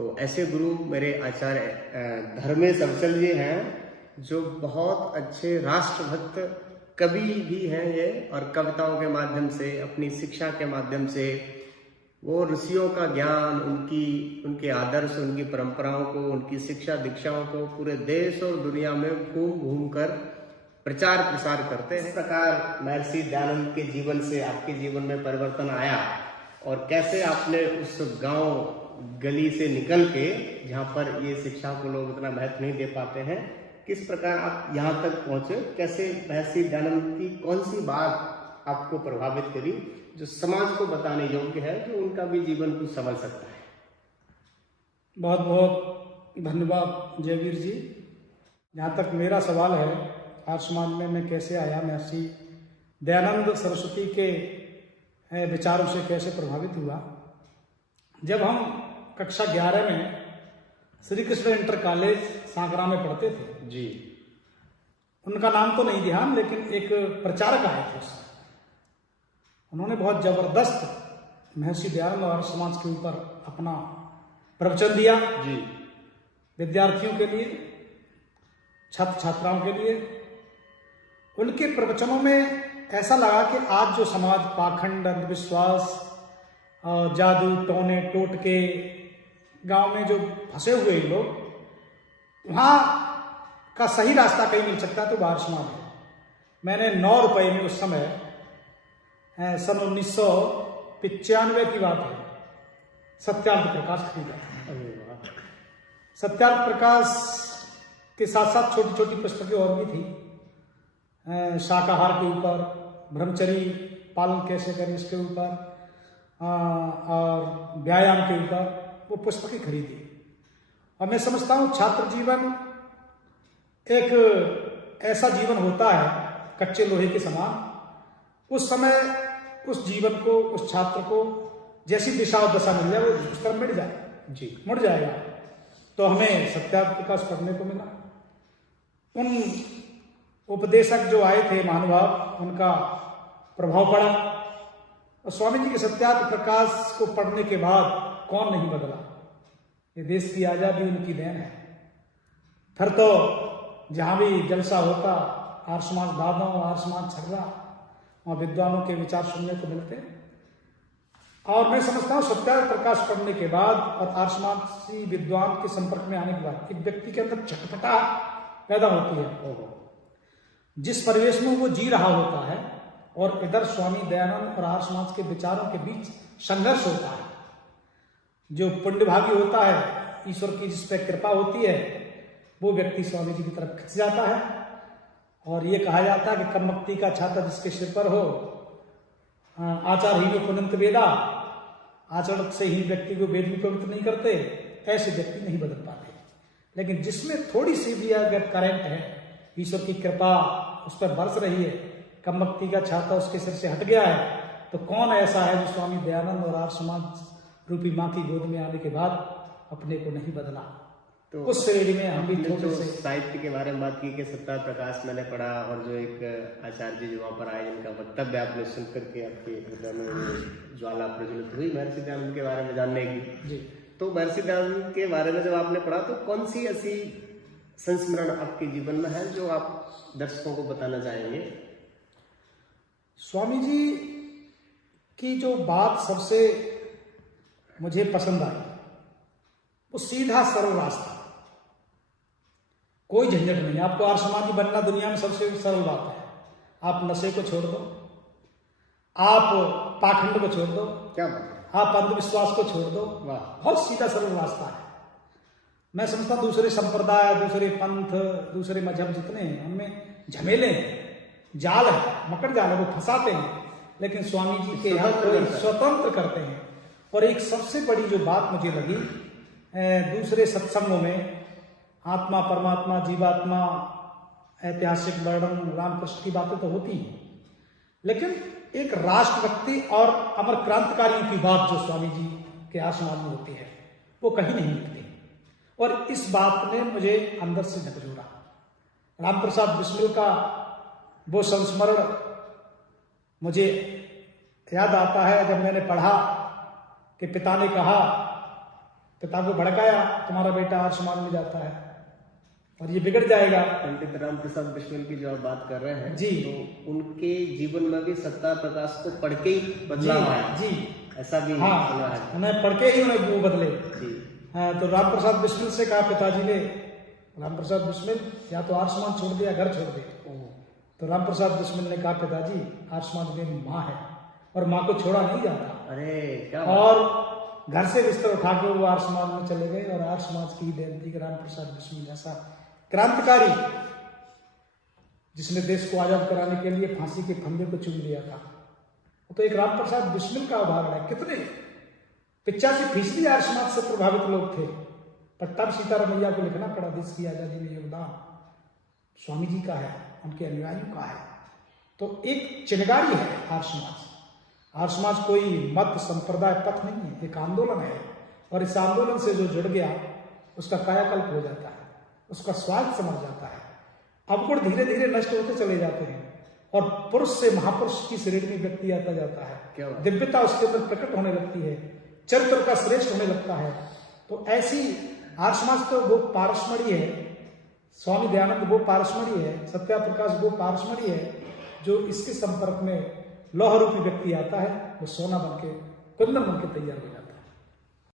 तो ऐसे गुरु मेरे आचार्य धर्मेश अवचल जी हैं, जो बहुत अच्छे राष्ट्रभक्त कवि भी हैं ये, और कविताओं के माध्यम से, अपनी शिक्षा के माध्यम से वो ऋषियों का ज्ञान, उनके आदर्श, उनकी परंपराओं को, उनकी शिक्षा दीक्षाओं को पूरे देश और दुनिया में घूम घूम कर प्रचार प्रसार करते हैं। इस प्रकार महर्षि दयानंद के जीवन से आपके जीवन में परिवर्तन आया, और कैसे आपने उस गांव गली से निकल के, जहां पर ये शिक्षा को लोग उतना महत्व नहीं दे पाते हैं, किस प्रकार आप यहाँ तक पहुंचे, कैसे महर्षि दयानंद की कौन सी बात आपको प्रभावित करी जो समाज को बताने योग्य है, जो उनका भी जीवन कुछ संभल सकता है? बहुत बहुत धन्यवाद जयवीर जी। जहाँ तक मेरा सवाल है, आर्य समाज में मैं कैसे आया, महर्षि दयानंद सरस्वती के विचारों से कैसे प्रभावित हुआ। जब हम कक्षा 11 में श्री कृष्ण इंटर कॉलेज सांकरा में पढ़ते थे जी, उनका नाम तो नहीं ध्यान, लेकिन एक प्रचारक आए थे उसमें। उन्होंने बहुत जबरदस्त महर्षि दयानंद और समाज के ऊपर अपना प्रवचन दिया जी, विद्यार्थियों के लिए, छात्र छात्राओं के लिए। उनके प्रवचनों में ऐसा लगा कि आज जो समाज पाखंड, अंधविश्वास, जादू टोने टोटके, गांव में जो फंसे हुए लोग, वहां का सही रास्ता कहीं मिल सकता है तो आर्य समाज है। मैंने 9 रुपए में, उस समय सन 1995 की बात है, सत्यार्थ प्रकाश खरीदा। सत्यार्थ प्रकाश के साथ साथ छोटी छोटी पुस्तकें और भी थी, शाकाहार के ऊपर, ब्रह्मचर्य पालन कैसे करें इसके ऊपर, और व्यायाम के ऊपर वो पुस्तकें खरीदी। और मैं समझता हूँ छात्र जीवन एक ऐसा जीवन होता है कच्चे लोहे के समान। उस समय उस जीवन को, उस छात्र को जैसी दिशा और दशा मिल जाए, वो उस तरफ मिट जाए जी, मुड़ जाएगा। तो हमें सत्यार्थ प्रकाश पढ़ने को मिला। उन उपदेशक जो आए थे महानुभाव, उनका प्रभाव पड़ा, और स्वामी जी के सत्यार्थ प्रकाश को पढ़ने के बाद कौन नहीं बदला। ये देश की आजादी उनकी देन है। फिर तो जहां भी जलसा होता, आर्य समाज दादों, आर्य समाज छर्रा, वहां विद्वानों के विचार सुनने को मिलते। और मैं समझता हूँ सत्यार्थ प्रकाश पढ़ने के बाद और आर्य समाजी विद्वान के संपर्क में आने के बाद एक व्यक्ति के अंदर चटपटा पैदा होती है। जिस परिवेश में वो जी रहा होता है, और इधर स्वामी दयानंद और आर्य समाज के विचारों के बीच संघर्ष होता है। जो पुण्यभागी होता है, ईश्वर की जिस पर कृपा होती है, वो व्यक्ति स्वामी जी की तरफ खिंच जाता है। और ये कहा जाता है कि कमक्ति का छाता जिसके सिर पर हो, आचार ही को पुनंत वेदा, आचरण से ही व्यक्ति को वेद भी पवित्र नहीं करते, ऐसे व्यक्ति नहीं बदल पाते। लेकिन जिसमें थोड़ी सी भी अगर करंट है, ईश्वर की कृपा उस पर बरस रही है, कमक्ति का छाता उसके सिर से हट गया है, तो कौन ऐसा है जो स्वामी दयानंद और आर्य समाज रूपी माँ की गोद में आने के बाद अपने को नहीं बदला। तो उस श्रेणी में हम भी थोड़े से साहित्य के बारे में बात की कि सत्यार्थ प्रकाश मैंने पढ़ा, और जो एक आचार्य जी जो वहाँ पर आए, जिनका वक्तव्य आपने सुन करके आपके हृदय में ज्वाला प्रज्वलित हुई महर्षि दयानंद के बारे में जानने की जी। तो महर्षि दयानंद के बारे में जब आपने पढ़ा, तो कौन सी ऐसी संस्मरण आपके जीवन में है जो आप दर्शकों को बताना चाहेंगे? स्वामी जी की जो बात सबसे मुझे पसंद आई, वो सीधा सरल रास्ता, कोई झंझट नहीं। आपको आर्य समाजी बनना दुनिया में सबसे सरल बात है। आप नशे को छोड़ दो, आप पाखंड को छोड़ दो, क्या बात है, आप अंधविश्वास को छोड़ दो, बहुत सीधा सरल रास्ता है। मैं समझता हूं दूसरे संप्रदाय, दूसरे पंथ, दूसरे मजहब जितने हैं, उनमें झमेले हैं, जाल है, मकड़ जाल है, वो फंसाते हैं। लेकिन स्वामी जी के यहाँ स्वतंत्र करते हैं। और एक सबसे बड़ी जो बात मुझे लगी, दूसरे सत्संगों में आत्मा, परमात्मा, जीवात्मा, ऐतिहासिक वर्णन, रामकृष्ण की बातें तो होती हैं, लेकिन एक राष्ट्रभक्ति और अमर क्रांतिकारियों की बात जो स्वामी जी के आश्रम में होती है, वो कहीं नहीं मिलती। और इस बात ने मुझे अंदर से झकझोरा। रामप्रसाद बिस्मिल का वो संस्मरण मुझे याद आता है, जब मैंने पढ़ा कि पिता ने कहा पिता को भड़काया, तुम्हारा बेटा आर्य समाज में जाता है और ये बिगड़ जाएगा। पंडित राम प्रसाद बिस्मिल की जो आप बात कर रहे हैं जी, तो उनके जीवन में भी सत्ता प्रकाश को पढ़ के ही बदलाव आया जी, ऐसा भी हाँ, सुना है। उन्हें पढ़ के ही उन्हें वो बदले। जी हाँ, तो राम प्रसाद बिस्मिल से कहा पिताजी ने, राम प्रसाद बिस्मिल या तो आर्य समाज छोड़ दिया, घर छोड़ दिया। तो राम प्रसाद बिस्मिल ने कहा पिताजी आर्य समाज में माँ है और माँ को छोड़ा नहीं जाता। अरे क्या और घर से बिस्तर उठा के वो आर्य समाज में चले गए और आर्य समाज की देन थी कि राम प्रसाद बिस्मिल जैसा क्रांतिकारी जिसने देश को आजाद कराने के लिए फांसी के फंदे को चुन लिया था, वो तो एक राम प्रसाद बिस्मिल का उदाहरण है। कितने 85% आर्य समाज से प्रभावित लोग थे, पर तब सीतारमैया को लिखना पड़ा देश की आजादी में योगदान स्वामी जी का है, उनके अनुयायियों का है। तो एक चिनगारी है आर्य समाज। आर्य समाज कोई मत संप्रदाय पथ नहीं है, एक आंदोलन है और इस आंदोलन से जो जुड़ गया उसका कायाकल्प हो जाता है, उसका स्वाद समझ जाता है। अवगुण धीरे धीरे नष्ट होते चले जाते हैं और पुरुष से महापुरुष की श्रेणी में व्यक्ति आता जाता है, दिव्यता उसके अंदर प्रकट होने लगती है, चरित्र का श्रेष्ठ होने लगता है। तो ऐसी आर्य समाज तो वो पारसमणि है, स्वामी दयानंद वो पारसमणि है, सत्या प्रकाश वो पारसमणि है। जो इसके संपर्क में लौह रूपी व्यक्ति आता है वो सोना बन के कुंदन बन के तैयार हो जाता है।